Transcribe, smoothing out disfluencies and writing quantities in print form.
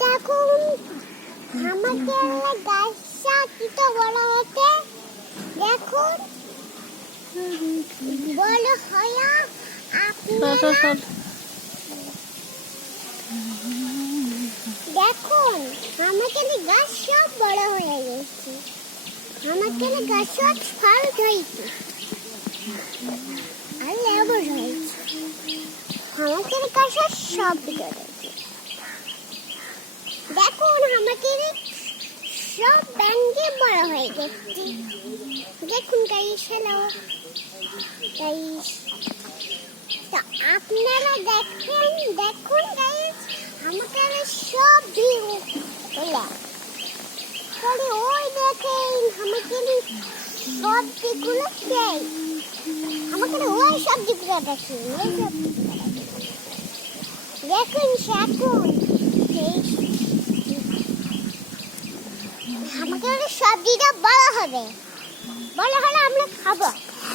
দেখুন আমাদের গাছটা কত বড় হতে দেখুন বড় হয়া আপনারা দেখুন আমাদের গাছ সব বড় হয়ে গেছে আমাদের গাছ সব ফল হয়েছে আর লেবু হয়েছে আমাদের গাছ সব ধরেছে দেখুন আমাদের সব ব্যাঙ্গে বড় হয়ে গেছে দেখুন গাইস হ্যালো গাইস তো আপনারা দেখুন গাইস আমাদের সব ভিউ হলো পরে ওই দেখেন আমাদের সবজিগুলো সেই আমাদের ওই সবজিগুলো দেখেন দেখুন শাকুন আমাদের সবজিটা বড় হবে বড় হলে আমরা খাবো